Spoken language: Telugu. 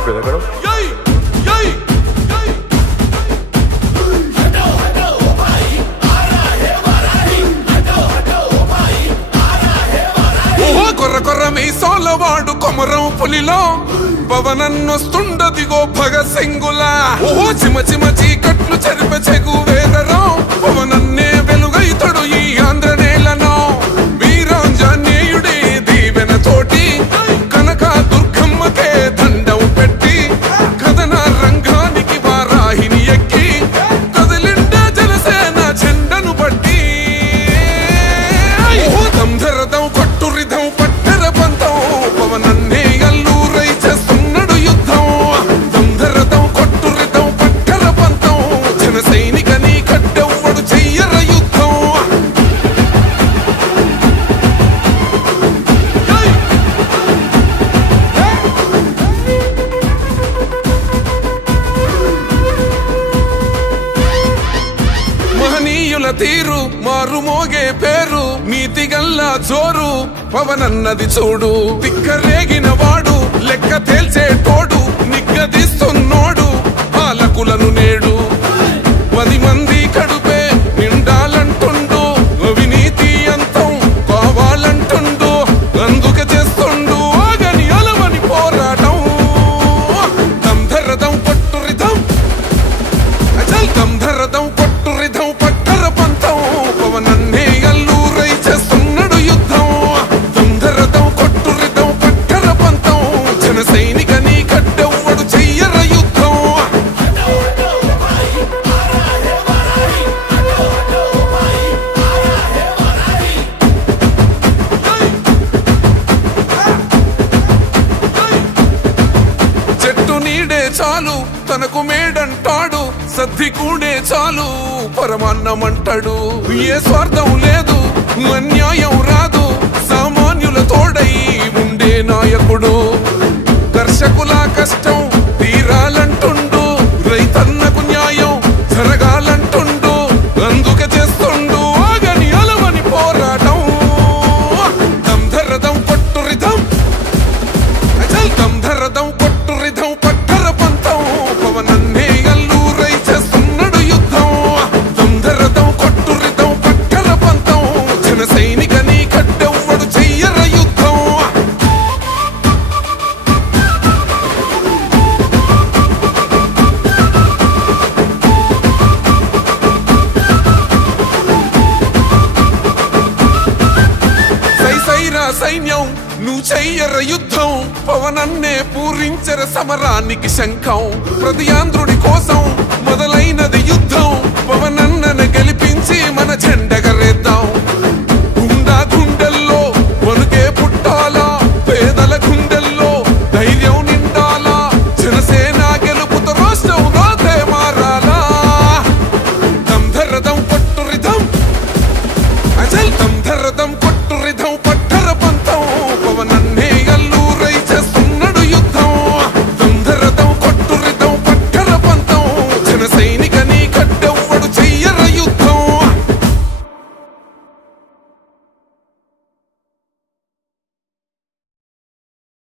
అయిపోయింది ఎక్కడ కొర్ర కొర్ర మీసోలవాడు కొమరం పులిలో పవనన్నొస్తుండదిగో భగత్ సింగులా ఓహో చిమ చిమ చీకట్లు చెరిప చెగు వేదరం పవనన్నే వెలుగైతడు ఈ ఆంధ్ర నేలను వీరాంజనేయుడి దీవెన తోటి కనక దుర్గమ్మకే దండం పెట్టి కథన రంగానికి వారాహిని ఎక్కి కదిలిండే జనసేన చెండను బట్టి దంధరదం కొట్టురిదం పట్టర పంతం పవనన్నే అల్లూరై చేస్తున్నాడు యుద్ధం దంధరదం కొట్టురిదం పట్టర పంతం జన సైనిక నీ కట్టెవ్వడు చెయ్యర యుద్ధం మహనీయుల తీరు మారుమోగే పేరు నీతిగల్లా జోరు పవనన్నది చూడు తిక్కరేగిన వాడు లెక్క తేల్చేటోడు నిగ్గదిస్తున్నోడు పాలకులను నేడు 10 మంది కడుపే నిండాలంటుండు అవినీతి అంతం కావాలంటుండు అందుకే చేస్తుండు ఆగని అలవని పోరాటం దంధరదం కొట్టురిదం అచల్ దంధరదం కొట్టురిదం పట్టర పంతం పవనన్నే అల్లూరై చేస్తున్నాడు యుద్ధం దంధరదం కొట్టురిదం పట్టర పంతం జన సైనిక నీ కట్టెవ్వడు చెయ్యర యుద్ధం చెట్టు నీడే చాలు తనకు మేడంటాడు సద్ది కూడే చాలు పరమాన్నమంటాడు ఏ స్వార్థం లేదు అన్యాయం రాదు సామాన్యుల తోడై ఉండే నాయకుడు కర్షకుల కష్టం తీరాలంటుండు రైతన్నకు న్యాయం జరగాలంటుండు అందుకే చేస్తుండు ఆగని అలవని పోరాటం దంధరదం కొట్టురిదం అచల్ దంధరదం కొట్టురిదం పట్టర పంతం పవనన్నే అల్లూరై చేస్తున్నాడు యుద్ధం దంధరదం కొట్టురిదం పట్టర పంతం జన సైనిక నీ కట్టెవ్వడు చెయ్యర యుద్ధం సైసైరా సైన్యం నువ్వు చెయ్యర యుద్ధం పవనన్నే పూరించర సమరానికి శంఖం ప్రతి ఆంధ్రుడి కోసం మొదలైనది యుద్ధం పవనన్న